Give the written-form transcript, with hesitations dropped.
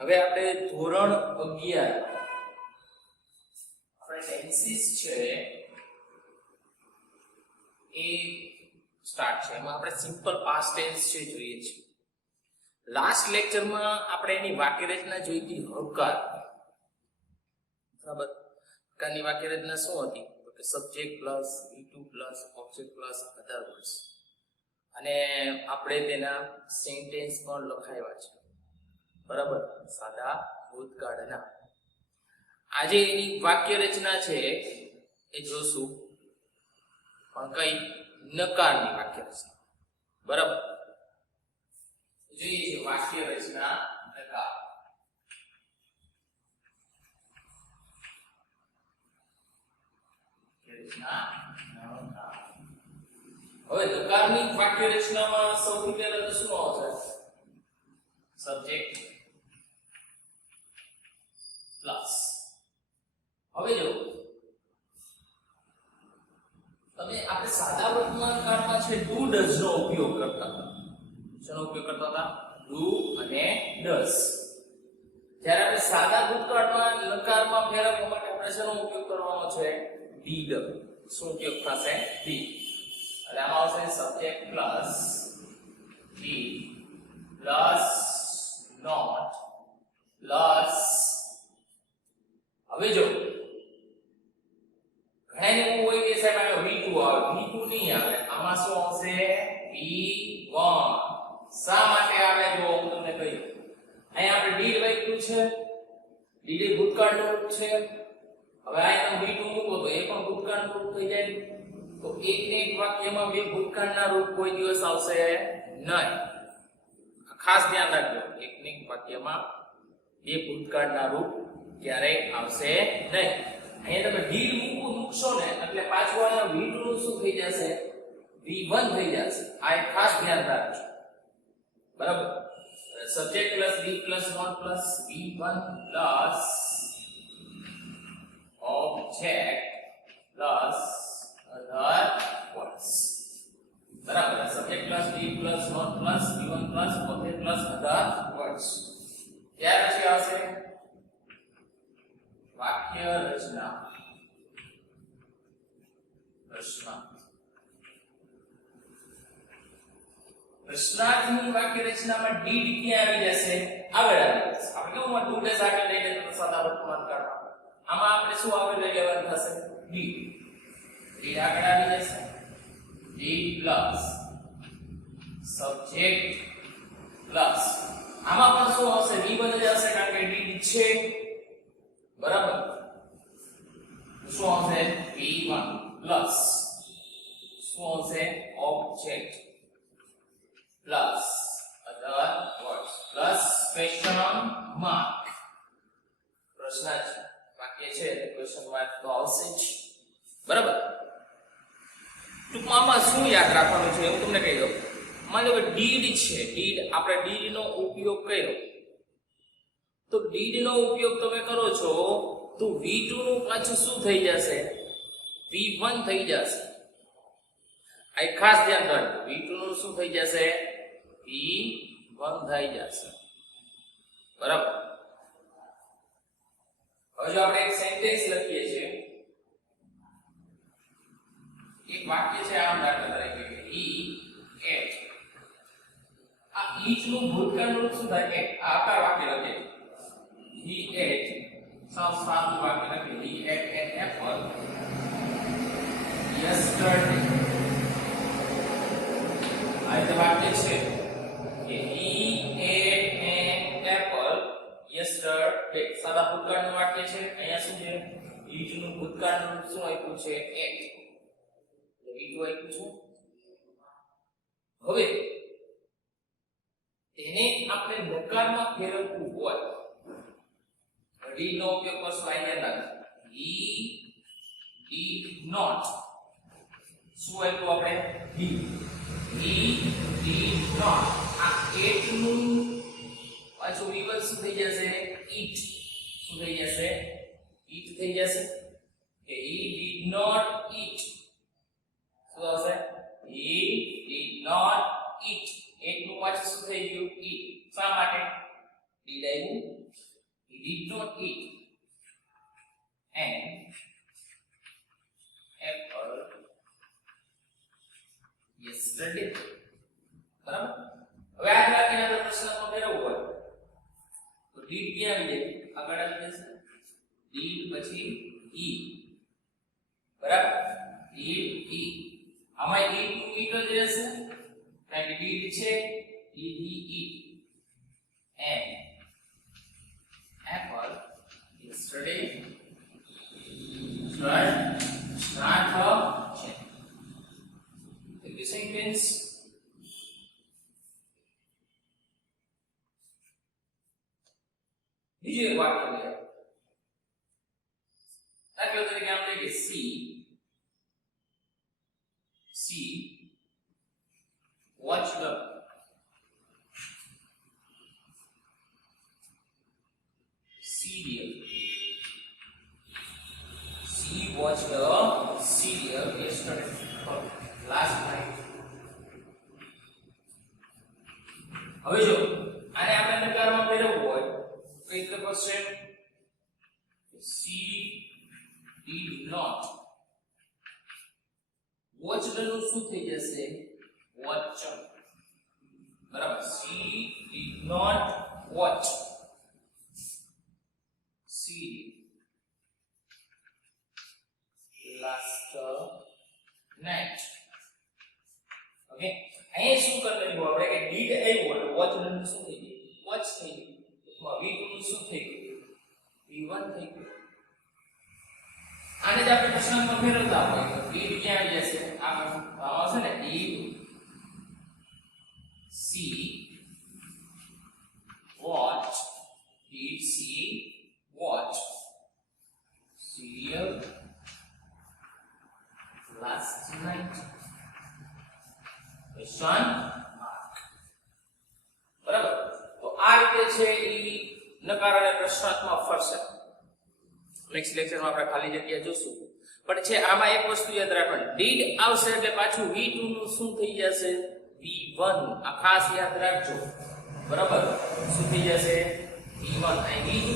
હવે આપણે ધોરણ 11 આપણે ટેન્સીસ છે એ સ્ટાર્ટ છે. એમાં આપણે સિમ્પલ પાસ્ટ ટેન્સ છે જોઈએ છે. લાસ્ટ લેક્ચરમાં આપણે એની વાક્ય રચના જોઈ હતી હકાર. બરાબર, હકારની વાક્ય રચના શું હતી? તો કે subject plus V2 plus object plus other words, અને આપણે તેના સેન્ટેન્સ પણ લખાવ્યા છે. બરાબર, સાદા ભૂતકાળના. આજે એની વાક્ય રચના છે એ જોશું, પણ કઈ નકારની વાક્ય રચના. બરાબર, જોઈએ છે વાક્ય રચના નકાર. હવે નકારની વાક્ય રચનામાં સૌથી પહેલા તો શું આવશે? Subject plus. હવે જો તમે આપણે સાદા વર્તમાન કાળમાં છે ડુ ડઝ નો ઉપયોગ કરતા હતા. શેનો ઉપયોગ કરતા હતા? ડુ અને ડઝ. જ્યારે આપણે સાદા ભૂતકાળમાં નકારમાં ફેરવવા માટે આપણે શેનો ઉપયોગ કરવાનો છે? ડીડ. શું ઉપયોગ થશે? ડીડ. એટલે આમાં આવશે subject plus deed plus not plus. હવે જો ઘણા એવું હોય કે સાહેબ આનો V2 આવે, V2 નહીં આવે, આમાં શું આવશે? V1. શા માટે આવે? જો હું તમને કહ્યું, અહીંયા આપણે ડીડ વાક્યું છે, ડીડ એ ભૂતકાળનું રૂપ છે. હવે અહીંયા V2 મૂકો તો એ પણ ભૂતકાળનું રૂપ થઈ જાય. તો એક ને એક વાક્યમાં બે ભૂતકાળના રૂપ કોઈ દિવસ આવશે નહીં. ખાસ ધ્યાન રાખજો, એક ને એક વાક્યમાં બે ભૂતકાળના રૂપ ક્યારેય આવશે નહીં. અહીંયા તમે ડીડ મૂકશો ને એટલે પાછું અહીંયા V2 નું શું થઈ જશે? V1 થઈ જશે. આ એક ખાસ ધ્યાન રાખજો. બરાબર, subject plus D plus not plus V1 plus object plus other words. બરાબર, subject plus D plus not plus V1 plus object plus other words. ત્યાર પછી આવશે વાક્ય રચના. પ્રશ્નાર્થની વાક્ય રચનામાં ડીડ ક્યાં આવી જશે? આગળ આવી જશે. આપણે કેવું ડુ ડઝ આગળ લઈ લેવાનું સાદા વર્તમાન કાળમાં. આમાં આપણે શું આગળ લઈ લેવાનું થશે? ડીડ. ડીડ આગળ આવી જશે. ડીડ પ્લસ સબ્જેક્ટ પ્લસ આમાં પણ શું આવશે? V1 જ આવશે, કારણ કે ડીડ છે. બરાબર, શું આવશે? V1 પ્લસ શું આવશે? Object plus other words plus question mark. પ્રશ્નાર્થ વાક્ય છે એટલે ક્વેશ્ચન માર્ક તો આવશે જ. બરાબર, ટૂંકમાં આમાં શું યાદ રાખવાનું છે હું તમને કહી દઉં. માની લો કે ડીડ છે, ડીડ આપણે ડીડ નો ઉપયોગ કર્યો, તો ડીડ નો ઉપયોગ તમે કરો છો તો V2 નું પાછું શું થઈ જશે? V1 થઈ જશે. આ ખાસ ધ્યાન રાખજો, V2 નું શું થઈ જશે? V1 થઈ જશે. બરાબર, હવે જો આપણે એક સેન્ટેન્સ લખીએ છીએ, એક વાક્ય છે આમ દાખલા તરીકે કે he ate. આ eat નું ભૂતકાળનું રૂપ શું થાય? ate. આ આકાર વાક્ય લખીએ. He ate. સાદું વાક્ય લખીએ. He ate an apple yesterday. આ જે વાક્ય છે કે he ate an apple yesterday. સાદા ભૂતકાળનું વાક્ય છે. અહીંયા શું છે? eat નું ભૂતકાળનું રૂપ શું આપ્યું છે? ate. V2 આપ્યું છે. હવે તેને આપણે નકારમાં ફેરવવું હોય, ડી નો ઉપયોગ કરશું. અહીંયા he did not. શું આપ્યું આપણે? he did not. આ ate નું પાછું V1 શું થઈ જશે? eat. શું થઈ જશે? eat થઈ જશે. કે he did not eat. શું આવશે? he did not eat. એક નું પાછું શું થઈ ગયું? eat. શા માટે? Did આવ્યું. He did not eat an apple yesterday. બરાબર. હવે આ વાક્યને આપણે પ્રશ્નમાં ફેરવવું હોય તો did ક્યાં આવી જાય? આગળ આવી જશે. did પછી e. બરાબર. did e. આમાં did to eat જ રહેશે. કારણ કે did છે. did he eat an apple yesterday? Start છે. Take the sentence. બીજું એક વાક્ય લે. દાખલા તરીકે આપણે કે C watched the serial. C watched the serial yesterday. Last night. હવે જો આને આપણે નકારમાં ફેરવવું હોય તો કઈ રીતે પડશે? C did not watch નું શું થઈ જશે? watch. બરાબર. C did not watch serial last night. Okay. અહીં શું કરવાનું આપણે કે did આવ્યું એટલે watch નું શું થઈ ગયું? watch થઈ ગયું. એમાં V2 નું શું થઈ ગયું? V1 થઈ ગયું. આને જ આપણે પ્રશ્નમાં ફેરવતા હોય તો did ક્યાં આવી જશે? આ આવશે ને did C watch serial last night? question mark. બરાબર. તો આ રીતે છે ઈ નકાર અને પ્રશ્નાત્મક ફરશે. નેક્સ્ટ લેક્ચરમાં આપણે ખાલી જગ્યા જોશું. પણ છે આમાં એક વસ્તુ યાદ રાખવાની, did આવશે એટલે પાછું V2 નું શું થઈ જશે? V1. આ ખાસ યાદ રાખજો. બરાબર. શું થઈ જશે? V1. અહીં V2